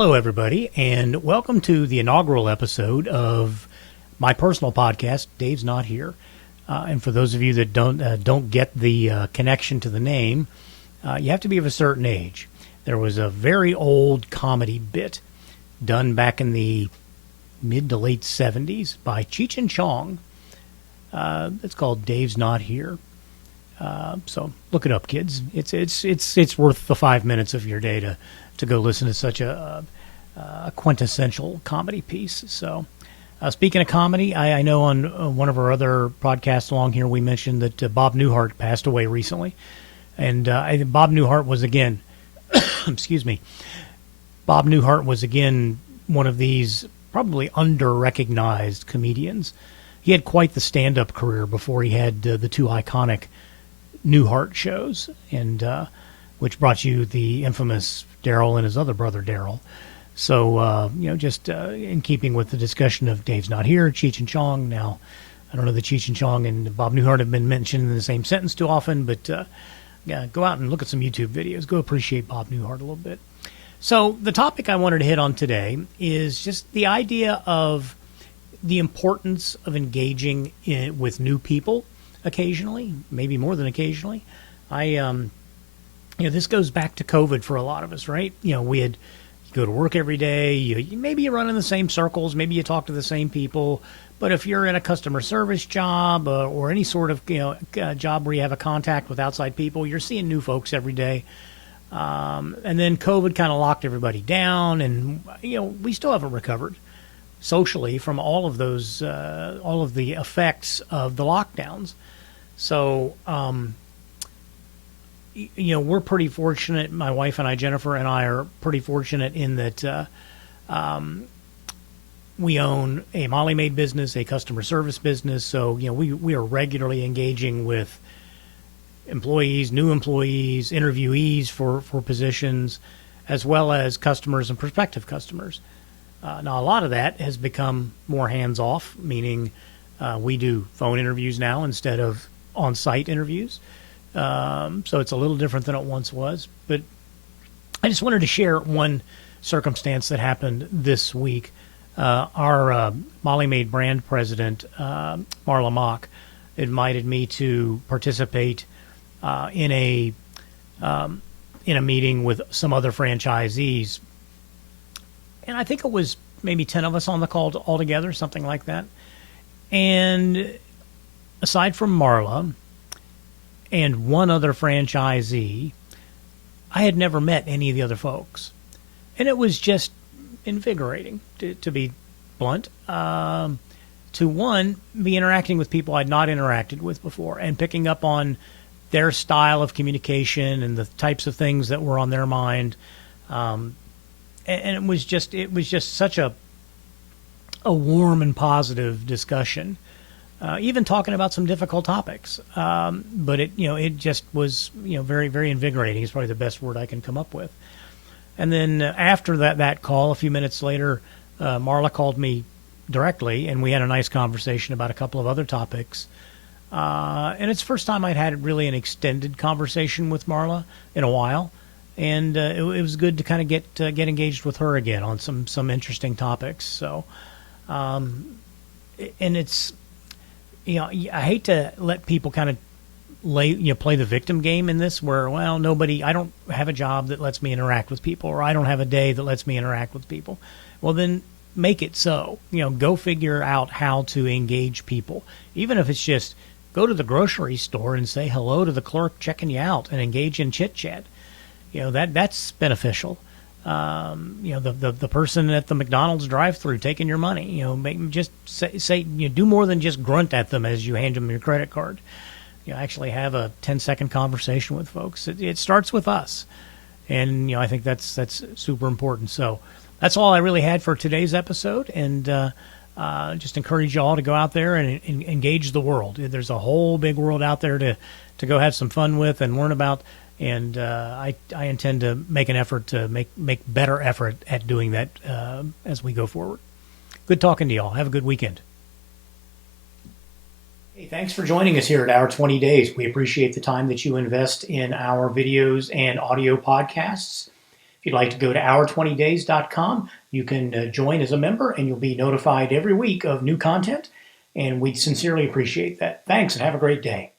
Hello, everybody, and welcome to the inaugural episode of my personal podcast, Dave's Not Here. And for those of you that don't get the connection to the name, you have to be of a certain age. There was a very old comedy bit done back in the mid to late 70s by Cheech and Chong. It's called Dave's Not Here. So look it up, kids. It's worth the 5 minutes of your day to go listen to such a quintessential comedy piece. So, speaking of comedy, I know on one of our other podcasts along here we mentioned that Bob Newhart passed away recently, and Bob Newhart was again, excuse me, Bob Newhart was again one of these probably under-recognized comedians. He had quite the stand-up career before he had the two iconic Newhart shows, and which brought you the infamous Daryl and his other brother Daryl. So, just in keeping with the discussion of Dave's Not Here, Cheech and Chong. Now, I don't know that Cheech and Chong and Bob Newhart have been mentioned in the same sentence too often, but go out and look at some YouTube videos. Go appreciate Bob Newhart a little bit. So the topic I wanted to hit on today is just the idea of the importance of engaging with new people occasionally, maybe more than occasionally. This goes back to COVID for a lot of us, right? We had go to work every day. Maybe you run in the same circles. Maybe you talk to the same people. But if you're in a customer service job or any sort of job where you have a contact with outside people, you're seeing new folks every day. And then COVID kind of locked everybody down, and we still haven't recovered socially from all of those, all of the effects of the lockdowns. So, we're pretty fortunate. My wife and I, Jennifer and I, are pretty fortunate in that we own a Molly Maid business, a customer service business. So, we are regularly engaging with employees, new employees, interviewees for positions, as well as customers and prospective customers. Now, a lot of that has become more hands-off, meaning we do phone interviews now instead of on-site interviews. So it's a little different than it once was. But I just wanted to share one circumstance that happened this week. Our Molly Maid brand president, Marla Mock, invited me to participate in a meeting with some other franchisees. And I think it was maybe 10 of us on the call altogether, something like that. And aside from Marla and one other franchisee, I had never met any of the other folks. And it was just invigorating, to be blunt, to be interacting with people I'd not interacted with before and picking up on their style of communication and the types of things that were on their mind. And it was just such a warm and positive discussion. Even talking about some difficult topics, but it just was very, very invigorating. Is probably the best word I can come up with. And then after that call, a few minutes later, Marla called me directly, and we had a nice conversation about a couple of other topics. And it's the first time I'd had really an extended conversation with Marla in a while, and it was good to kind of get engaged with her again on some interesting topics. So, and it's. I hate to let people kind of play the victim game in this where, I don't have a job that lets me interact with people, or I don't have a day that lets me interact with people. Well, then make it so. Go figure out how to engage people. Even if it's just go to the grocery store and say hello to the clerk checking you out and engage in chit-chat. That's beneficial. The person at the McDonald's drive-thru taking your money, just say do more than just grunt at them as you hand them your credit card. Actually have a 10-second conversation with folks. It starts with us, and I think that's super important. So that's all I really had for today's episode, and just encourage you all to go out there and engage the world. There's a whole big world out there to go have some fun with and learn about. And I intend to make an effort to make better effort at doing that as we go forward. Good talking to y'all. Have a good weekend. Hey, thanks for joining us here at Our 20 Days. We appreciate the time that you invest in our videos and audio podcasts. If you'd like to go to our20days.com, you can join as a member and you'll be notified every week of new content. And we'd sincerely appreciate that. Thanks and have a great day.